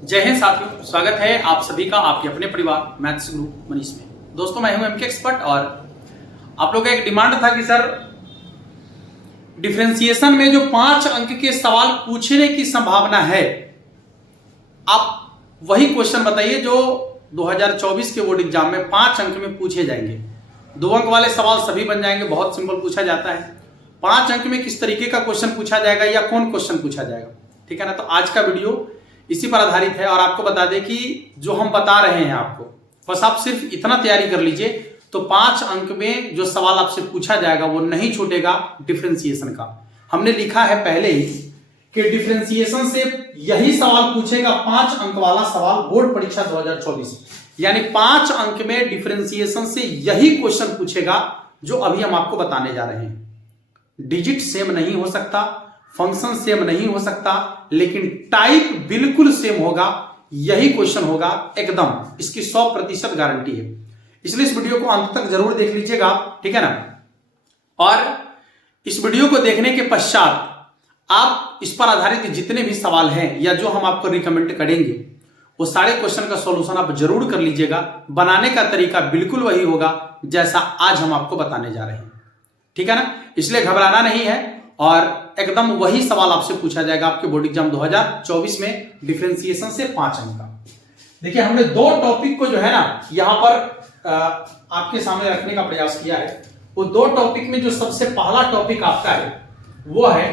जय हिंद साथियों, स्वागत है आप सभी का आपके अपने परिवार मैथ्स गुरु मनीष में। दोस्तों, मैं हूं एमके एक्सपर्ट और आप लोग का एक डिमांड था कि सर डिफरेंशिएशन में जो 5 अंक के सवाल पूछने की संभावना है, आप वही क्वेश्चन बताइए जो 2024 के बोर्ड एग्जाम में 5 अंक में पूछे जाएंगे। 2 अंक वाले सवाल सभी बन जाएंगे, बहुत सिंपल पूछा जाता है। 5 अंक में किस तरीके का क्वेश्चन पूछा जाएगा या कौन क्वेश्चन पूछा जाएगा, ठीक है ना। तो आज का वीडियो इसी पर आधारित है और आपको बता दें कि जो हम बता रहे हैं आपको, बस आप सिर्फ इतना तैयारी कर लीजिए तो 5 अंक में जो सवाल आपसे पूछा जाएगा वो नहीं छूटेगा डिफरेंशिएशन का। हमने लिखा है पहले ही कि डिफरेंशिएशन से यही सवाल पूछेगा, 5 अंक वाला सवाल बोर्ड परीक्षा 2024, यानी 5 अंक में डिफरेंशिएशन से यही क्वेश्चन पूछेगा जो अभी हम आपको बताने जा रहे हैं। डिजिट सेम नहीं हो सकता, फंक्शन सेम नहीं हो सकता, लेकिन टाइप बिल्कुल सेम होगा। यही क्वेश्चन होगा एकदम, इसकी 100% गारंटी है। इसलिए इस वीडियो को अंत तक जरूर देख लीजिएगा, ठीक है ना। और इस वीडियो को देखने के पश्चात आप इस पर आधारित जितने भी सवाल हैं या जो हम आपको रिकमेंड करेंगे वो सारे क्वेश्चन का सॉल्यूशन आप जरूर कर लीजिएगा। बनाने का तरीका बिल्कुल वही होगा जैसा आज हम आपको बताने जा रहे हैं, ठीक है ना। इसलिए घबराना नहीं है और एकदम वही सवाल आपसे पूछा जाएगा आपके बोर्ड एग्जाम 2024 में डिफरेंशिएशन से 5 अंक का। देखिए, हमने 2 टॉपिक को जो है ना यहां पर आपके सामने रखने का प्रयास किया है। वो 2 टॉपिक में जो सबसे पहला टॉपिक आपका है वो है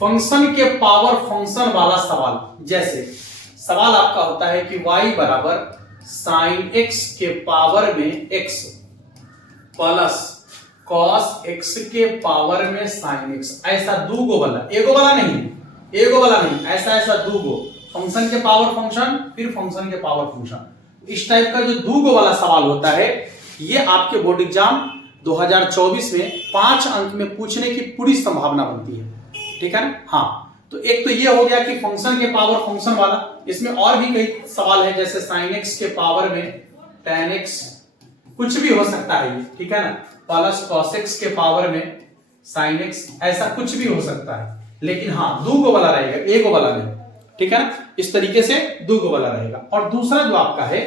फंक्शन के पावर फंक्शन वाला सवाल। जैसे सवाल आपका होता है कि y बराबर साइन x के पावर में x प्लस cos x के पावर में sin x, ऐसा दूगो वाला, एगो वाला नहीं, ऐसा दूगो फंक्शन के पावर फंक्शन फिर फंक्शन के पावर फंक्शन। इस टाइप का जो दूगो वाला सवाल होता है ये आपके बोर्ड एग्जाम 2024 में 5 अंक में पूछने की पूरी संभावना बनती है, ठीक है ना। हाँ, तो एक तो ये हो गया कि फंक्शन के पावर फंक्शन वाला। इसमें और भी कई सवाल है, जैसे sin x के पावर में tan x, कुछ भी हो सकता है ये, ठीक है ना। प्लस cos x के पावर में sin x, ऐसा कुछ भी हो सकता है, लेकिन हाँ दूगो वाला रहेगा, एगो वाला नहीं, ठीक है ना। इस तरीके से दूगो वाला रहेगा। और दूसरा जो आपका है,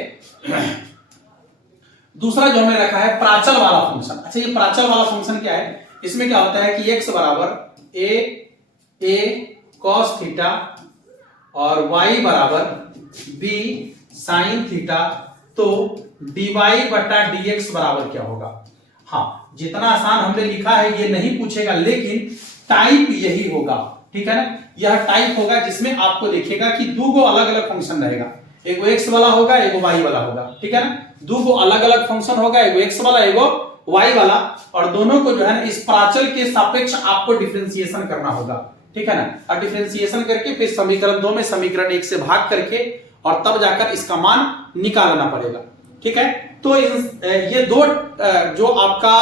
दूसरा जो हमने रखा है प्राचल वाला फंक्शन। अच्छा, ये प्राचल वाला फंक्शन क्या है? इसमें क्या होता है कि x बराबर a cos थीटा और y बराबर b sin थीटा, तो dy बटा dx बराबर क्या होगा। हाँ, जितना आसान हमने लिखा है ये नहीं पूछेगा, लेकिन टाइप यही होगा, ठीक है ना। यह टाइप होगा जिसमें आपको देखिएगा कि दूगो अलग अलग फंक्शन रहेगा, एगो x वाला होगा एगो y वाला होगा, ठीक है ना। दूगो अलग अलग फंक्शन होगा, एगो x वाला एगो y वाला, और दोनों को जो है ना इस प्राचल के सापेक्ष आपको डिफरेंशिएशन करना होगा, ठीक है ना। और डिफरेंशिएशन करके फिर समीकरण 2 में समीकरण 1 से भाग करके और तब जाकर इसका मान निकालना पड़ेगा, ठीक है। तो ये 2 जो आपका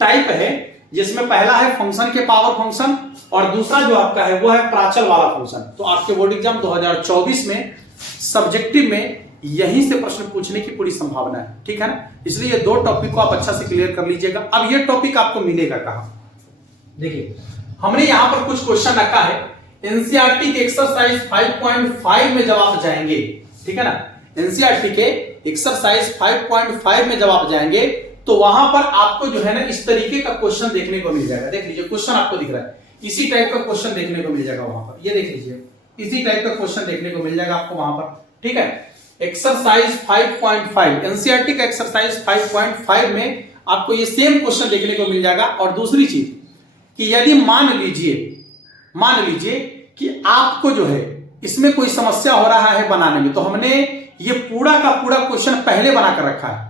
टाइप है, जिसमें पहला है फंक्शन के पावर फंक्शन और दूसरा जो आपका है वो है प्राचल वाला फंक्शन। तो आपके बोर्ड एग्जाम 2024 में सब्जेक्टिव में यहीं से प्रश्न पूछने की पूरी संभावना है, ठीक है ना। इसलिए ये 2 टॉपिक को आप अच्छा से क्लियर कर लीजिएगा। अब ये टॉपिक आपको मिलेगा कहां? देखिए, हमने यहां पर कुछ क्वेश्चन रखा है एनसीईआरटी के एक्सरसाइज 5.5 में जब आप जाएंगे, ठीक है ना। एनसीईआरटी के एक्सरसाइज 5.5 में जब आप जाएंगे तो वहां पर आपको जो है ना इस तरीके का क्वेश्चन देखने को मिल जाएगा। देख लीजिए, क्वेश्चन आपको दिख रहा है, इसी टाइप का क्वेश्चन देखने को मिल जाएगा वहां पर। ये देख लीजिए, इसी टाइप का क्वेश्चन देखने को मिल जाएगा आपको वहां पर, ठीक है। एक्सरसाइज 5.5 एनसीईआरटी का एक्सरसाइज 5.5 में आपको ये सेम क्वेश्चन देखने को मिल जाएगा। और दूसरी चीज कि यदि मान लीजिए कि आपको जो है इसमें कोई समस्या हो रहा है बनाने में, तो हमने ये पूरा का पूरा क्वेश्चन पहले बनाकर रखा है,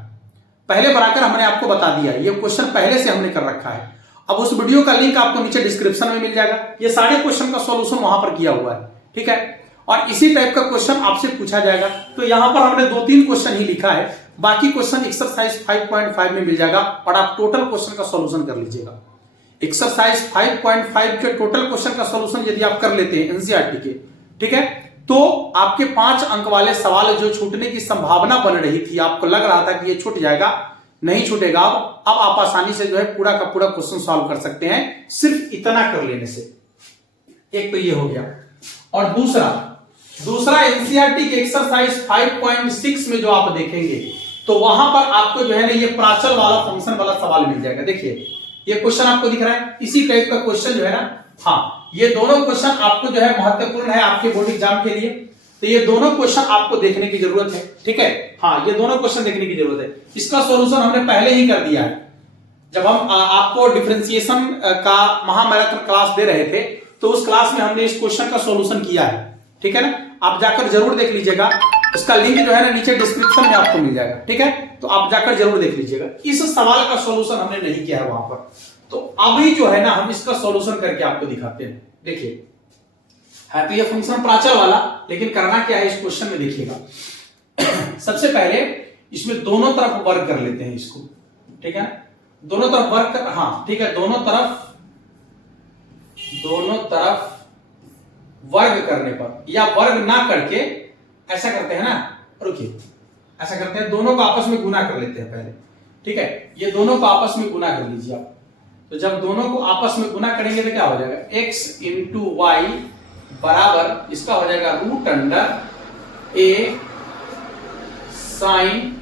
पहले बनाकर हमने आपको बता दिया है। ये क्वेश्चन पहले से हमने कर रखा है। अब उस वीडियो का लिंक आपको नीचे डिस्क्रिप्शन में मिल जाएगा। ये सारे क्वेश्चन का सॉल्यूशन वहां पर किया हुआ है, ठीक है। और इसी टाइप का क्वेश्चन आपसे पूछा जाएगा। तो यहां पर हमने 2-3 क्वेश्चन ही लिखा है, बाकी क्वेश्चन एक्सरसाइज 5.5 में मिल जाएगा और आप टोटल क्वेश्चन का सॉल्यूशन कर लीजिएगा। एक्सरसाइज 5.5 के टोटल क्वेश्चन का सॉल्यूशन यदि आप कर लेते हैं एनसीईआरटी के, ठीक है, तो आपके 5 अंक वाले सवाल जो छूटने की संभावना बन रही थी, आपको लग रहा था कि ये छूट जाएगा, नहीं छूटेगा। अब आप आसानी से जो है पूरा का पूरा क्वेश्चन सॉल्व कर सकते हैं सिर्फ इतना कर लेने से। एक तो ये हो गया। और दूसरा दूसरा एनसीईआरटी के एक्सरसाइज 5.6 में जो आप देखेंगे तो वहां पर आपको जो है ना ये प्राचल वाला फंक्शन वाला सवाल मिल जाएगा। देखिए ये क्वेश्चन आपको दिख रहा है, इसी टाइप का क्वेश्चन जो है ना, हाँ ये दोनों क्वेश्चन आपको जो है महत्वपूर्ण है आपके बोर्ड एग्जाम के लिए। तो ये दोनों क्वेश्चन आपको देखने की जरूरत है, ठीक है, हाँ ये दोनों क्वेश्चन देखने की जरूरत है। इसका सॉल्यूशन हमने पहले ही कर दिया है, जब हम आपको डिफरेंशिएशन का महामैराथन क्लास दे रहे थे तो उस क्लास में हमने इस क्वेश्चन का सॉल्यूशन किया है, ठीक है ना। आप जाकर जरूर देख लीजिएगा, इसका लिंक जो है ना नीचे डिस्क्रिप्शन में आपको मिल जाएगा, ठीक है, तो आप जाकर जरूर देख लीजिएगा। इस सवाल का सॉल्यूशन हमने नहीं किया है वहां पर, तो अभी जो है ना हम इसका सॉल्यूशन करके आपको दिखाते हैं। देखिए है तो ये फंक्शन प्राचल वाला, लेकिन करना क्या है इस क्वेश्चन में देखिएगा। सबसे पहले इसमें दोनों तरफ वर्ग कर लेते हैं इसको, ठीक है, दोनों तरफ वर्ग कर, हाँ ठीक है, दोनों तरफ वर्ग करने पर या वर्ग ना करके ऐसा करते हैं ना, रुकिए ऐसा करते हैं, दोनों को आपस में गुना कर लेते हैं पहले, ठीक है, ये दोनों को आपस में गुना कर लीजिए आप। तो जब दोनों को आपस में गुना करेंगे तो क्या हो जाएगा, x इंटू वाई बराबर इसका हो जाएगा root under a sine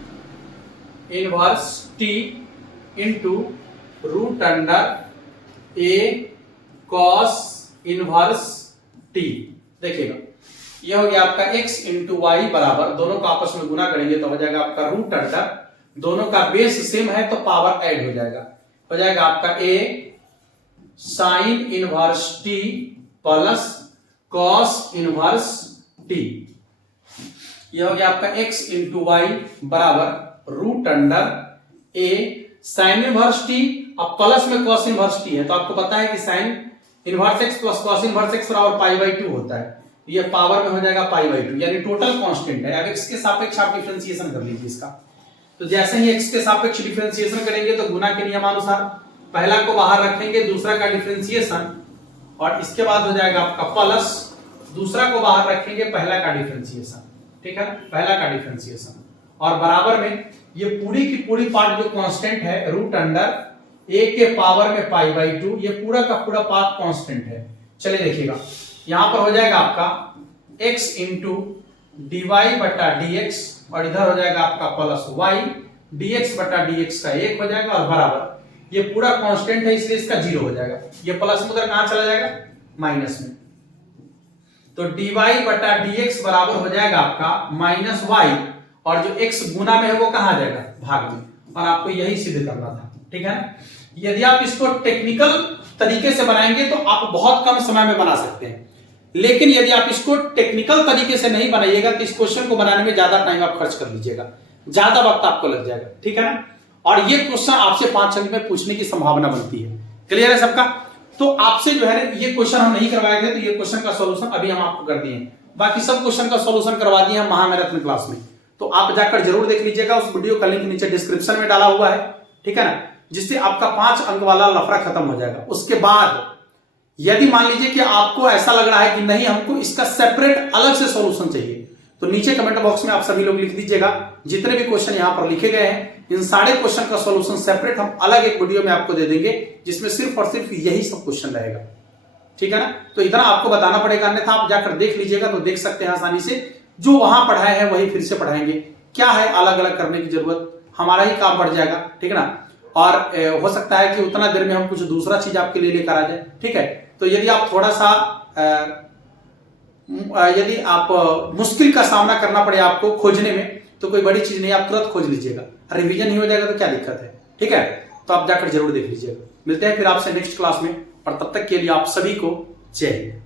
inverse t into root under a cos inverse t. देखिएगा ये हो गया आपका x इंटू वाई बराबर, दोनों का आपस में गुना करेंगे तो हो जाएगा आपका रूट अंडर, दोनों का बेस सेम है तो पावर ऐड हो जाएगा, हो जाएगा आपका a sine inverse t plus cos inverse t. ये हो गया आपका x इंटू वाई बराबर root under a sine inverse t, अब प्लस में कॉस इनवर्स टी है तो आपको पता है कि sine inverse x plus cos inverse x बराबर पाई बाई 2 होता है, ये पावर में हो जाएगा पाई बाई 2, यानी टोटल कांस्टेंट है। अब x के सापेक्ष आप डिफरेंशिएशन कर लीजिए इसका, तो जैसे ही x के सापेक्ष डिफरेंशिएशन करेंगे तो गुना के नियमानुसार पहला को बाहर रखेंगे, दूसरा का डिफरेंशिएशन, और इसके बाद हो जाएगा आपका प्लस, दूसरा को बाहर रखेंगे, पहला का डिफरेंशिएशन, ठीक है, पहला का डिफरेंशिएशन, और बराबर में ये पूरी की पूरी पार्ट जो कांस्टेंट है रूट अंडर a के पावर में पाई बाई 2, ये पूरा का पूरा पार्ट कांस्टेंट है। चलिए देखिएगा यहां पर हो जाएगा आपका x इंटू डी वाई बटा डी एक्स, और इधर हो जाएगा आपका प्लस y dx बटा dx का 1 हो जाएगा, और बराबर ये पूरा कांस्टेंट है इसलिए इसका 0 हो जाएगा, ये प्लस में उधर कहां चला जाएगा, माइनस में, तो dy बटा dx बराबर हो जाएगा आपका माइनस y, और जो x गुना में है वो कहां जाएगा, भाग में, और आपको यही सिद्ध करना था, ठीक है। यदि आप इसको टेक्निकल तरीके से बनाएंगे तो आप बहुत कम समय में बना सकते हैं, लेकिन यदि आप इसको टेक्निकल तरीके से नहीं बनाइएगा तो इस क्वेश्चन को बनाने में ज्यादा टाइम आप खर्च कर लीजिएगा, ज्यादा वक्त आपको लग जाएगा, ठीक है ना। और ये क्वेश्चन आपसे 5 अंक में पूछने की संभावना बनती है, क्लियर है सबका। तो आपसे जो है ये क्वेश्चन हम नहीं करवाए थे, तो ये क्वेश्चन का सॉल्यूशन अभी हम आपको कर दिए, बाकी सब क्वेश्चन का सॉल्यूशन करवा दिए हम महामैराथन क्लास में, तो आप जाकर जरूर देख लीजिएगा, उस वीडियो का लिंक नीचे डिस्क्रिप्शन में डाला हुआ है, ठीक है ना, जिससे आपका 5 अंक वाला लफड़ा खत्म हो जाएगा। उसके बाद यदि मान लीजिए कि आपको ऐसा लग रहा है कि नहीं हमको इसका सेपरेट अलग से सॉल्यूशन चाहिए, तो नीचे कमेंट बॉक्स में आप सभी लोग लिख दीजिएगा, जितने भी क्वेश्चन यहां पर लिखे गए हैं इन सारे क्वेश्चन का सॉल्यूशन सेपरेट हम अलग एक वीडियो में आपको दे देंगे, जिसमें सिर्फ और सिर्फ यही सब क्वेश्चन रहेगा, ठीक है ना। तो इतना आपको बताना पड़ेगा, अन्यथा आप जाकर देख लीजिएगा तो देख सकते हैं आसानी से, जो वहां पढ़ाए हैं वही फिर से पढ़ाएंगे, क्या है अलग अलग करने की जरूरत, हमारा ही काम बढ़ जाएगा, ठीक है ना। और हो सकता है कि उतना देर में हम कुछ दूसरा चीज आपके लिए लेकर आ जाए, ठीक है। तो यदि आप थोड़ा सा यदि आप मुश्किल का सामना करना पड़े आपको खोजने में, तो कोई बड़ी चीज नहीं, आप तुरंत खोज लीजिएगा, रिवीजन ही हो जाएगा तो क्या दिक्कत है, ठीक है। तो आप जाकर जरूर देख लीजिएगा। मिलते हैं फिर आपसे नेक्स्ट क्लास में, और तब तक के लिए आप सभी को जय हिंद।